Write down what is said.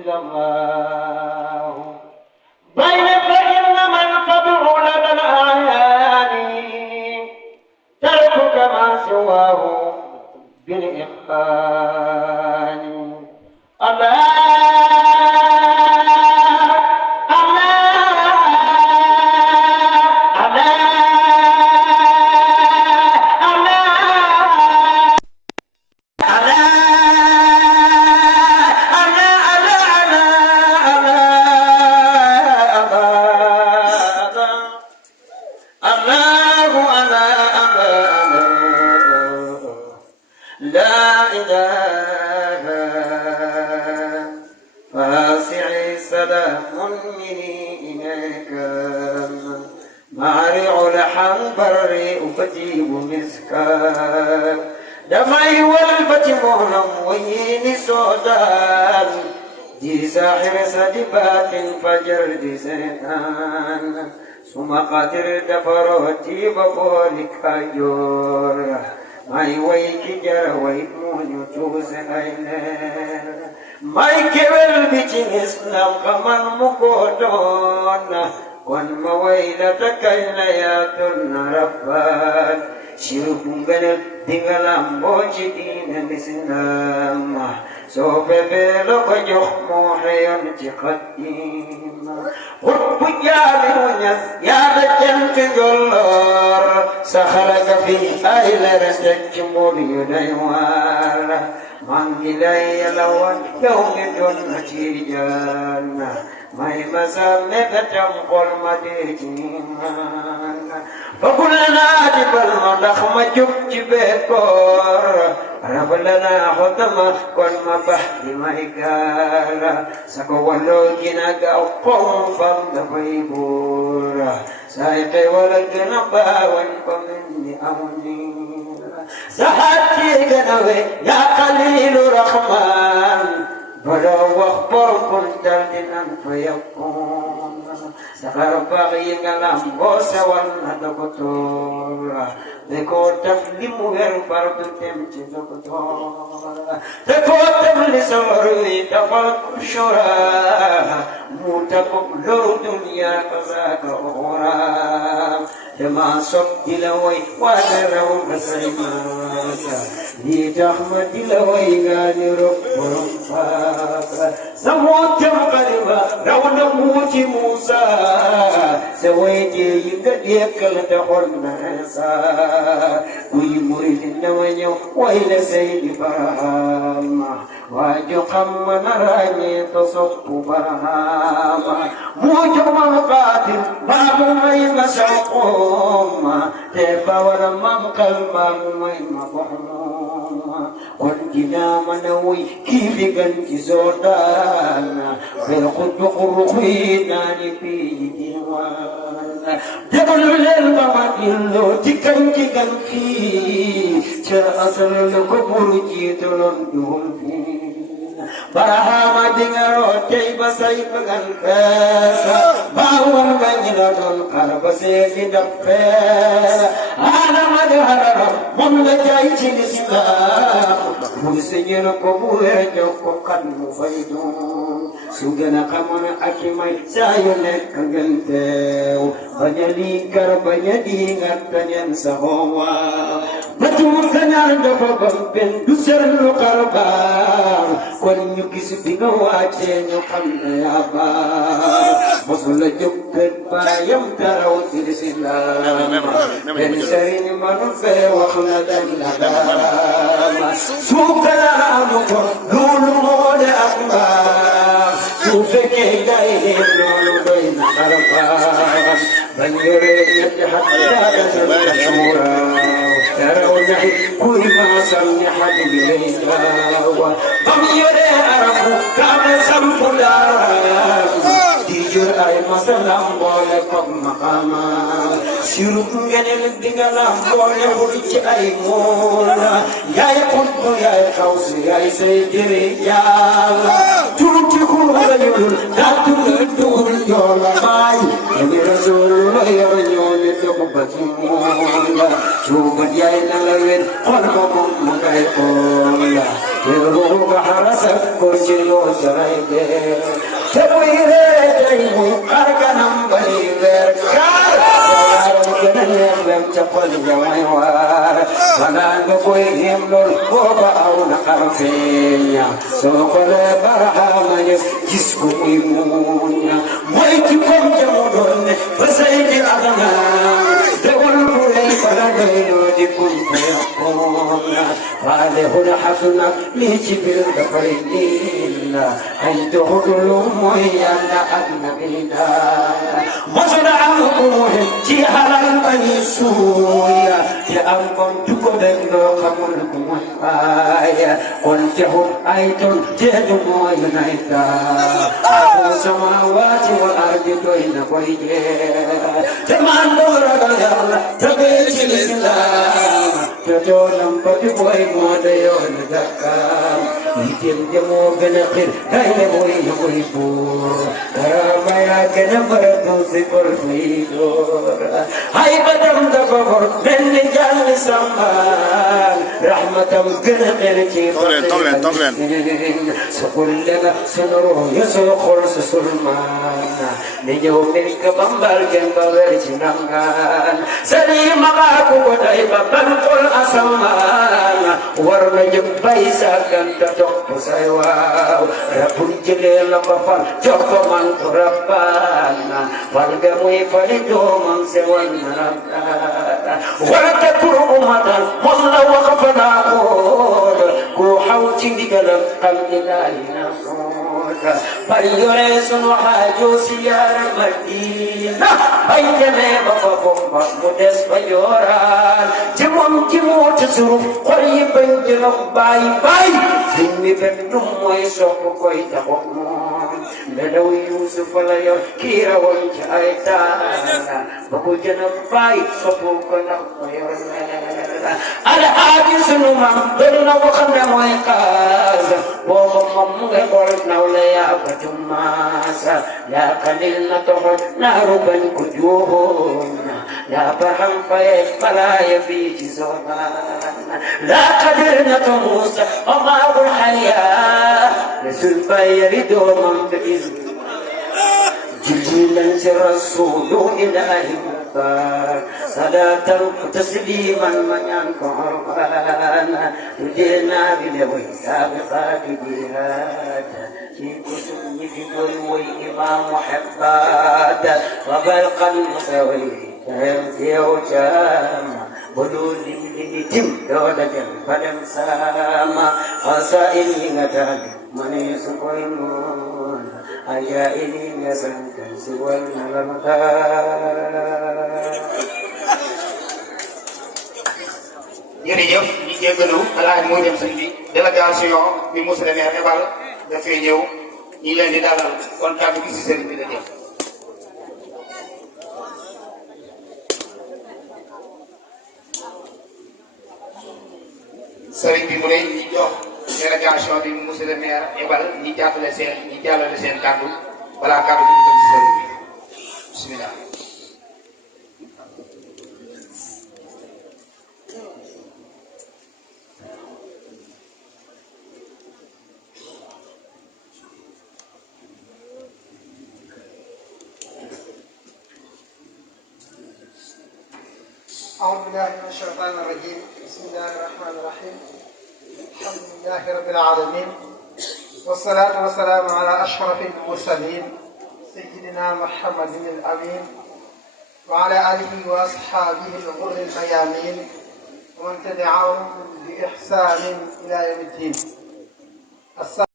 إلا الله بين فإنما الفضل لدى الأعيان تركك ما سواه بالإحسان الله أجيب مسكان دمعي والفتمون ويني سودان دي ساحر سجبات فجر دي زيتان ثم قاتل دفروتي بقولك أجور ماي ويك جر ويكون يجوز أينين ماي كبل بيجين إسلام كمان مقودون wan mawailata kaina ya tunna rabbal shirkun ganal dingalam boji dina bisnama so bebe loko jokhmo hayon tiqaddim qurbu jami'unyas ya bajan tijolor sakhalaka fi aylara tajmul yudaywala mangilay lawan yawmi dunnati janna may masame katam kol madijman fakulana jibal mandak majuk jibekor rabalana khutama kon mabah di maigara sakawalo ginaga qom fam dafaibura saite walagna bawan paminni amni sahati ganawe ya qalilur rahman Bala wakbar kuntal dinan fayakun Sakar bagi ngalam bosa wana dokotora Deko taflimu her bardu temci dokotora Deko tafli samarui tafal kushura Mutakuk lor dunia kazaka ora Demasok dilawai wadaraw masaymaka Di tahmad dilawai ganirok burumfaka Samut jam kaliba rawna muji Musa Sawaiti yinga diakal tahol nasa Kuyi murid namanya waila Sayyidi Barahama Waju kamma narani tasukku Barahama Muju maqatil babu may masaqum Tepa wala mamkal babu may maqum Kunjina manawi kibigan kizodan Bilkudu kurukhina nipi diwan Jabulil bamadillo tikan kikan ki Cer asal kubur jitulun dulfi Barahama dingaro jay basay pagan pesa Bawang ganyiladol karbase didapesa Ana madharara mumla jay chinisla Mulisenyer kubure joko kan mufaidun Sugana kamana akimay sayonet kagantew Banyali karbanyadi ngatanyan sa hawa Batung kanyar dapabang pendusar lo karbar Kwan nyo kisipingaw ache nyo kamnayaba Masula jukad payam taraw tirisila Pensari ni manufe wakna dan ladama Sukala mo ko lulu mo de akma Sufeke gahe lulu doy na karapam Banyere nyatihat dagan kasura Tarawna kuy masam nyahad bilaylawa Bamiyore arafu kama sampulan Dijur ay masalam bole pag makama Siruk ngenel dingalam bole hurici ay mola Yay kutbo yay kausi yay sejiri yala Turuti kurayul datul dul yola may Yami rasul layar nyoli tukubati mola Subad yay nalawin kolbabuk magay kola Yelruhu kaharasa كوشلو سرايدي تبويري تيمو أركنم بليبر لم تقل جميوار فنان بقويهم للقوب أو نقرفين سوق البرهام جسكم يمون ويتكم جمودون فسيد الأغنام دول بولي فلدين ودكم فيقون فالهن حسنا لجبل دفرين أن تهدلوا مهيان أجنبينا مصنعكم جهل البنسويا يا أمكم تكبروا خمركم آية قلتهم أيتم جهدوا ينايتا السماوات والأرض كوين كوين تمان دورا يلا تبيت الإسلام تجولم بتبوي موديون دكام يتم جمو بنقر هاي بوي بور ما يا كنبر دوسكور فيدور هاي بدم دبور من جال سمان رحمة بنقر جيب طبعا سقول لنا سنرو يسوق سلمان نجو منك بمبال جنب ورجنان سليم معك ودايما بنقل أسمان ورمج بيسا كنت تقف سيواو رب الجليل بفر جوك من ربانا فالقمي فلدو من سوى النربانا ولتكر أمتا مصر وقفنا قول كو حوتي بقلب قلب إلهنا فليريس وحاجو سيار مدينة بينما بفقم مدس فيوران جمو تسرف قريب بنجلق باي فيني بنم ويسوق كوي تقومون لدو يوسف لا يكير وانجايتانا بقو جنب باي سبوك نقويرنا الحادث نمان دلنا وخنا ويقاز ومم قلنا ولا بجماسا لا قليل نطهر نار بن كجوهنا لا برهم فيك فلا يفيك زمان لا قدر نطموس وما الحياة لسلفا يريد من بإذن جلجيلا الرسول إلهي مختار صلاة تسليما من ينكر قرانا تدينا بلوي سابقات جهاد في كتب في قلوي إمام محبات وبلقى المسوي تهمتي وجامع بدون لتم دولة فلم ساما خسائني نتاج من يسقيمون أجائني نسنك سوى الملمتان jërëjëf ñu jéggalu alaaj mooy dem sëñ bi délégation bi Moussa Demé ebal dafay ñëw ñu leen di dalal kon kàddu gi si sëriñ bi la jëm sëriñ bi mu ne ñu jox délégation bi Moussa Demé ebal ñu jàllale seen kàddu balaa kàddu gi dem si sëriñ bi bismillah أعوذ بالله من الشيطان الرجيم بسم الله الرحمن الرحيم الحمد لله رب العالمين والصلاة والسلام على أشرف المرسلين سيدنا محمد الأمين وعلى آله وأصحابه الغر الميامين ومن تبعهم بإحسان إلى يوم الدين.